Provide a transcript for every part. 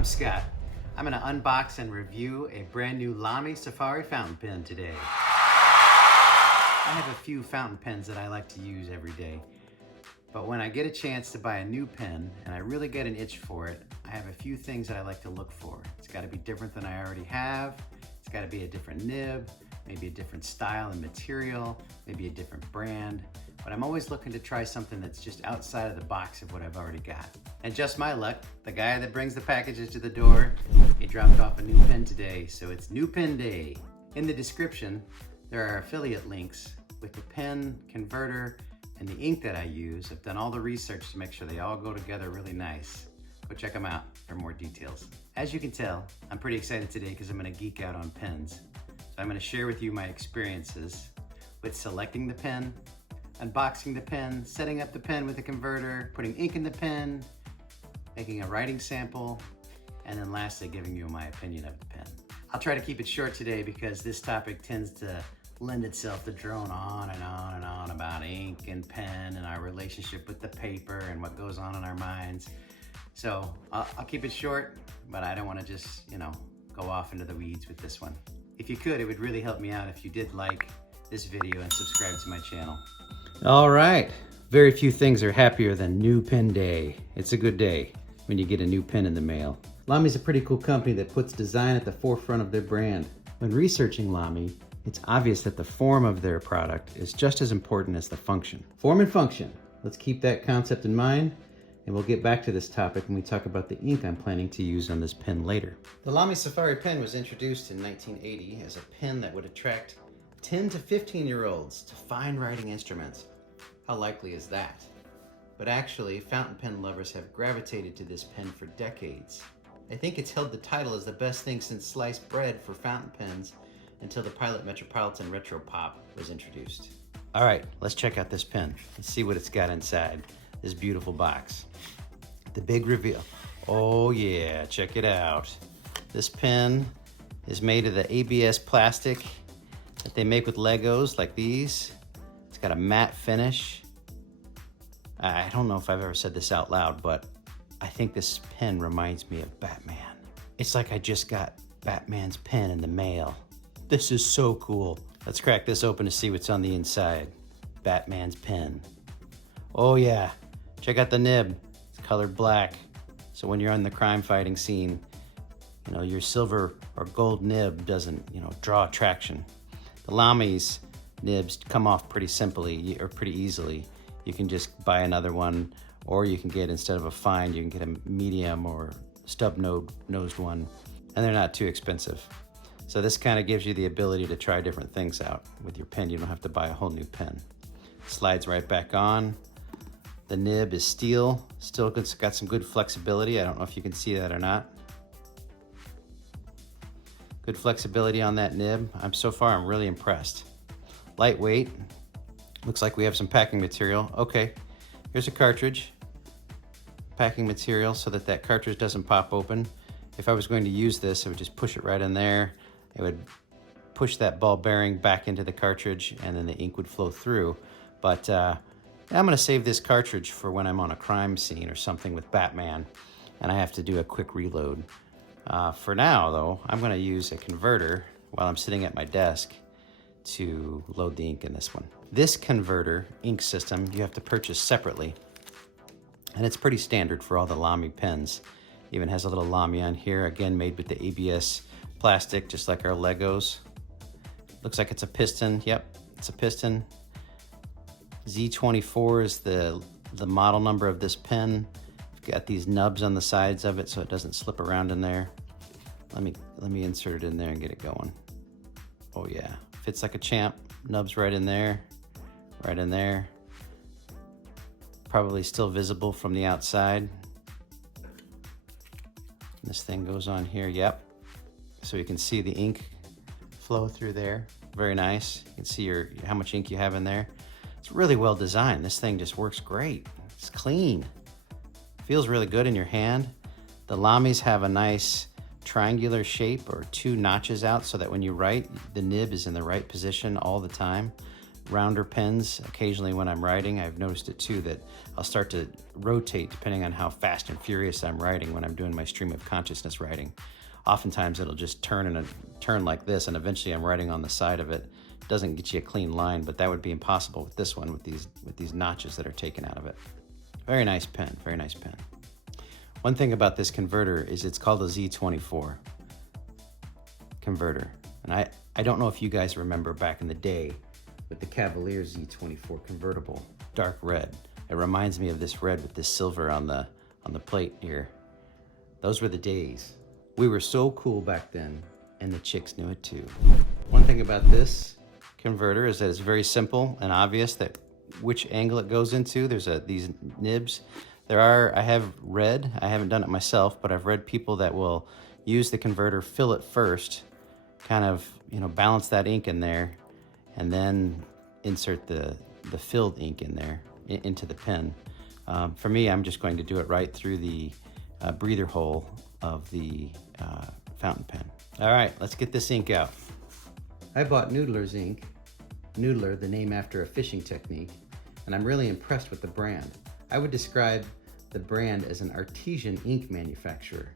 I'm Scott. I'm going to unbox and review a brand new Lamy Safari Fountain Pen today. I have a few fountain pens that I like to use every day, but when I get a chance to buy a new pen and I really get an itch for it, I have a few things that I like to look for. It's got to be different than I already have. It's got to be a different nib, maybe a different style and material, maybe a different brand. But I'm always looking to try something that's just outside of the box of what I've already got. And just my luck, the guy that brings the packages to the door, he dropped off a new pen today, so it's New Pen Day. In the description, there are affiliate links with the pen, converter, and the ink that I use. I've done all the research to make sure they all go together really nice. Go check them out for more details. As you can tell, I'm pretty excited today because I'm gonna geek out on pens. So I'm gonna share with you my experiences with selecting the pen, unboxing the pen, setting up the pen with the converter, putting ink in the pen, making a writing sample, and then lastly giving you my opinion of the pen. I'll try to keep it short today because this topic tends to lend itself to drone on and on and on about ink and pen and our relationship with the paper and what goes on in our minds. So I'll keep it short, but I don't want to just, go off into the weeds with this one. If you could, it would really help me out if you did like this video and subscribe to my channel. All right, very few things are happier than New Pen Day. It's a good day when you get a new pen in the mail. Lamy's a pretty cool company that puts design at the forefront of their brand. When researching Lamy, it's obvious that the form of their product is just as important as the function. Form and function. Let's keep that concept in mind, and we'll get back to this topic when we talk about the ink I'm planning to use on this pen later. The Lamy Safari pen was introduced in 1980 as a pen that would attract 10 to 15-year-olds to fine writing instruments. How likely is that? But actually, fountain pen lovers have gravitated to this pen for decades. I think it's held the title as the best thing since sliced bread for fountain pens until the Pilot Metropolitan Retro Pop was introduced. All right, let's check out this pen. Let's see what it's got inside this beautiful box. The big reveal. Oh yeah, check it out. This pen is made of the ABS plastic that they make with Legos like these. It's got a matte finish. I don't know if I've ever said this out loud, but I think this pen reminds me of Batman. It's like I just got Batman's pen in the mail. This is so cool. Let's crack this open to see what's on the inside. Batman's pen. Oh yeah, check out the nib. It's colored black. So when you're on the crime fighting scene, your silver or gold nib doesn't, draw attraction. The Lamy's nibs come off pretty simply or pretty easily. You can just buy another one, or you can get, instead of a fine, you can get a medium or stub-nosed one, and they're not too expensive. So this kind of gives you the ability to try different things out with your pen. You don't have to buy a whole new pen. Slides right back on. The nib is steel, still got some good flexibility. I don't know if you can see that or not. Good flexibility on that nib. So far I'm really impressed. Lightweight. Looks like we have some packing material. Okay, here's a cartridge. Packing material so that cartridge doesn't pop open. If I was going to use this, I would just push it right in there. It would push that ball bearing back into the cartridge and then the ink would flow through. But I'm gonna save this cartridge for when I'm on a crime scene or something with Batman and I have to do a quick reload. For now though, I'm gonna use a converter while I'm sitting at my desk to load the ink in this one. This converter ink system you have to purchase separately, and it's pretty standard for all the Lamy pens. Even has a little Lamy on here, again made with the ABS plastic, just like our Legos. Looks like it's a piston. Yep, it's a piston. Z24 is the model number of this pen. We've got these nubs on the sides of it so it doesn't slip around in there. Let me insert it in there and get it going. Oh yeah, fits like a champ. Nubs right in there, right in there. Probably still visible from the outside. This thing goes on here, yep. So you can see the ink flow through there. Very nice. You can see how much ink you have in there. It's really well designed. This thing just works great. It's clean. Feels really good in your hand. The Lamys have a nice triangular shape or two notches out so that when you write, the nib is in the right position all the time. rounder pens occasionally when I'm writing. I've noticed it too, that I'll start to rotate depending on how fast and furious I'm writing when I'm doing my stream of consciousness writing. Oftentimes it'll just turn like this, and eventually I'm writing on the side of it. It doesn't get you a clean line, but that would be impossible with this one, with these notches that are taken out of it. Very nice pen, very nice pen. One thing about this converter is it's called a Z24 converter. And I don't know if you guys remember back in the day with the Cavalier Z24 convertible, dark red. It reminds me of this red with this silver on the plate here. Those were the days. We were so cool back then, and the chicks knew it too. One thing about this converter is that it's very simple and obvious that which angle it goes into. There's these nibs. I have read, I haven't done it myself, but I've read people that will use the converter, fill it first, kind of, balance that ink in there, and then insert the filled ink in there into the pen. For me, I'm just going to do it right through the breather hole of the fountain pen. All right, let's get this ink out. I bought Noodler's ink, Noodler, the name after a fishing technique, and I'm really impressed with the brand. I would describe the brand as an artesian ink manufacturer.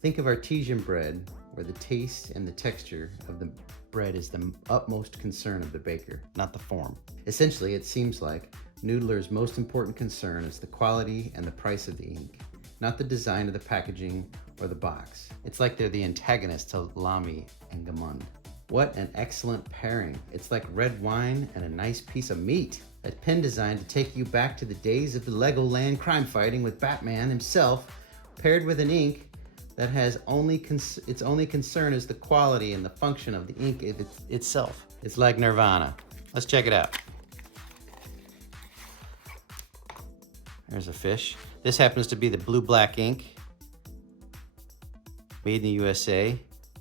Think of artesian bread, where the taste and the texture of the bread is the utmost concern of the baker, not the form. Essentially, it seems like Noodler's most important concern is the quality and the price of the ink, not the design of the packaging or the box. It's like they're the antagonists to Lamy and Gamund. What an excellent pairing. It's like red wine and a nice piece of meat. A pen designed to take you back to the days of the Legoland crime fighting with Batman himself, paired with an ink that has its only concern is the quality and the function of the ink itself. It's like Nirvana. Let's check it out. There's a fish. This happens to be the blue black ink, made in the USA.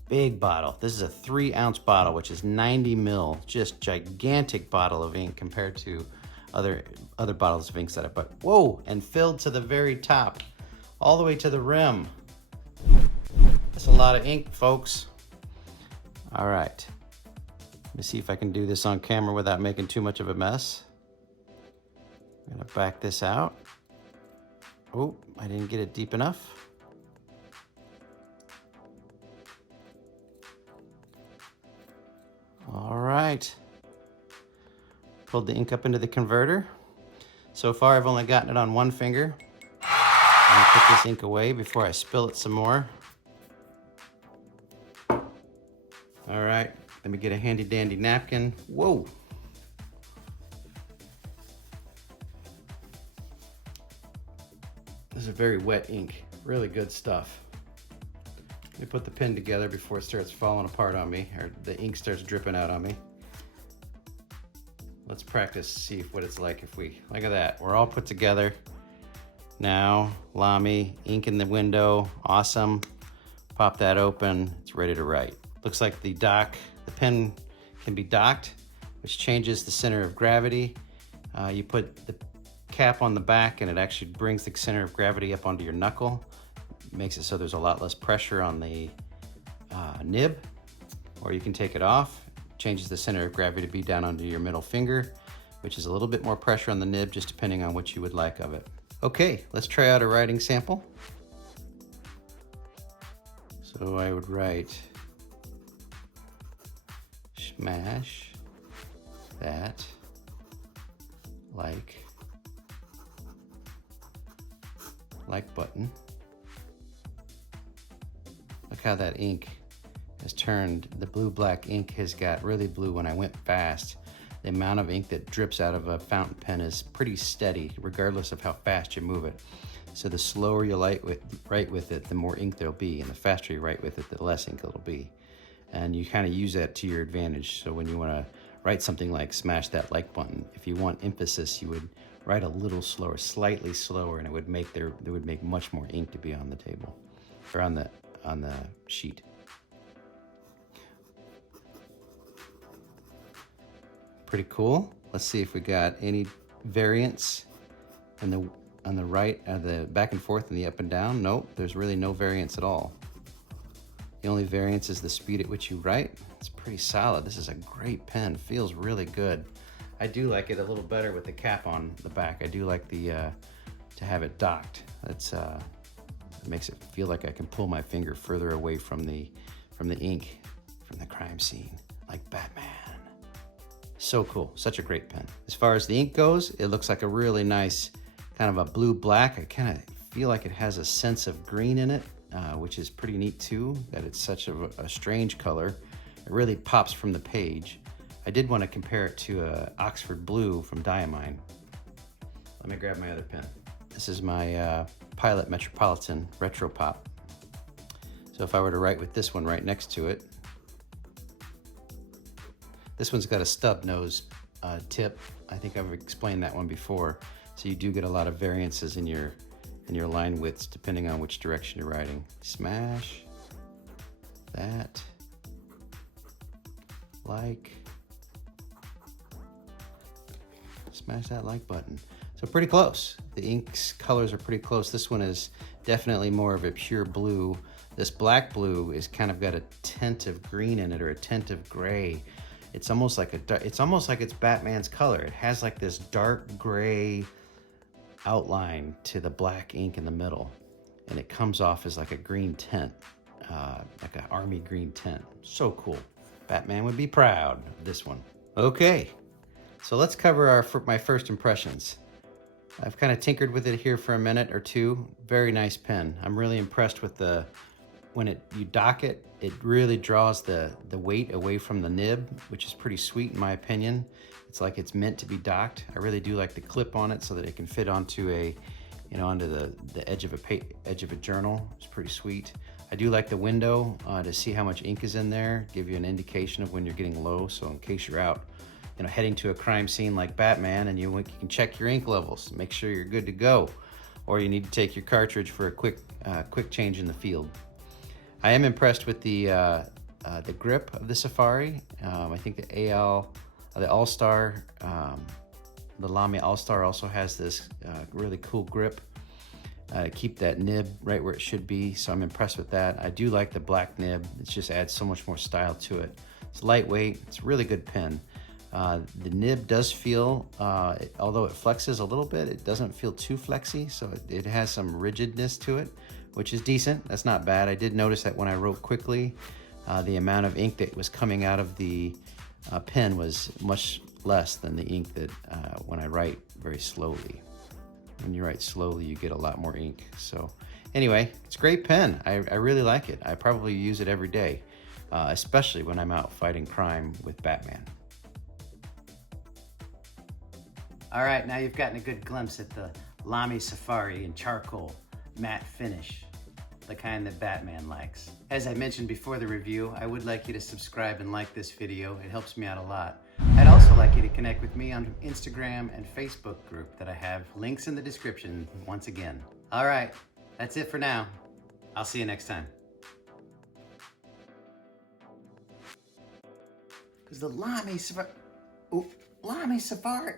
Big bottle. This is a 3-ounce bottle, which is 90 mil, just gigantic bottle of ink compared to other bottles of inks that I bought. Whoa, and filled to the very top, all the way to the rim. That's a lot of ink, folks. All right, let me see if I can do this on camera without making too much of a mess. I'm gonna back this out. Oh, I didn't get it deep enough. All right, pulled the ink up into the converter. So far, I've only gotten it on one finger. I'm gonna put this ink away before I spill it some more. All right, let me get a handy dandy napkin. Whoa. This is a very wet ink, really good stuff. Let me put the pen together before it starts falling apart on me, or the ink starts dripping out on me. Let's practice, see what it's like if we, look at that, we're all put together. Now, Lamy, ink in the window, awesome. Pop that open, it's ready to write. Looks like the pen can be docked, which changes the center of gravity. You put the cap on the back and it actually brings the center of gravity up onto your knuckle. Makes it so there's a lot less pressure on the nib, or you can take it off. Changes the center of gravity to be down onto your middle finger, which is a little bit more pressure on the nib, just depending on what you would like of it. Okay, let's try out a writing sample. So I would write, smash that like button. Look how that ink has turned. The blue-black ink has got really blue when I went fast. The amount of ink that drips out of a fountain pen is pretty steady, regardless of how fast you move it. So the slower you write with it, the more ink there'll be, and the faster you write with it, the less ink it'll be. And you kind of use that to your advantage. So when you want to write something like smash that like button, if you want emphasis, you would write a little slower, slightly slower, and it would make much more ink to be on the table, or on the sheet. Pretty cool. Let's see if we got any variance on the right, the back and forth and the up and down. Nope, there's really no variance at all. The only variance is the speed at which you write. It's pretty solid. This is a great pen. Feels really good. I do like it a little better with the cap on the back. I do like the to have it docked. That's it makes it feel like I can pull my finger further away from the ink, from the crime scene, like Batman. So cool, such a great pen. As far as the ink goes, it looks like a really nice kind of a blue-black. I kind of feel like it has a sense of green in it, which is pretty neat too, that it's such a strange color. It really pops from the page. I did want to compare it to a Oxford Blue from Diamine. Let me grab my other pen. This is my Pilot Metropolitan Retro Pop. So if I were to write with this one right next to it, this one's got a stub nose tip. I think I've explained that one before. So you do get a lot of variances in your line widths depending on which direction you're writing. Smash that like. Smash that like button. So pretty close. The ink's colors are pretty close. This one is definitely more of a pure blue. This black blue is kind of got a tint of green in it, or a tint of gray. It's almost like it's Batman's color. It has like this dark gray outline to the black ink in the middle, and it comes off as like a green tint, like an army green tint. So cool. Batman would be proud of this one. Okay, so let's cover my first impressions. I've kind of tinkered with it here for a minute or two. Very nice pen. I'm really impressed with when you dock it, it really draws the weight away from the nib, which is pretty sweet in my opinion. It's like it's meant to be docked. I really do like the clip on it so that it can fit onto onto the edge of a journal. It's pretty sweet. I do like the window to see how much ink is in there, give you an indication of when you're getting low. So in case you're out, heading to a crime scene like Batman, and you can check your ink levels, make sure you're good to go, or you need to take your cartridge for a quick change in the field. I am impressed with the grip of the Safari. I think the All-Star, the Lamy All-Star also has this really cool grip. Keep that nib right where it should be, so I'm impressed with that. I do like the black nib. It just adds so much more style to it. It's lightweight. It's a really good pen. The nib does feel, although it flexes a little bit, it doesn't feel too flexy, so it has some rigidness to it, which is decent. That's not bad. I did notice that when I wrote quickly, the amount of ink that was coming out of the pen was much less than the ink that when I write very slowly. When you write slowly, you get a lot more ink. So anyway, it's a great pen. I really like it. I probably use it every day, especially when I'm out fighting crime with Batman. All right, now you've gotten a good glimpse at the Lamy Safari in charcoal matte finish, the kind that Batman likes. As I mentioned before the review, I would like you to subscribe and like this video. It helps me out a lot. I'd also like you to connect with me on Instagram and Facebook group that I have links in the description once again. All right, that's it for now. I'll see you next time. Because the Lamy Safari, Lamy Safari.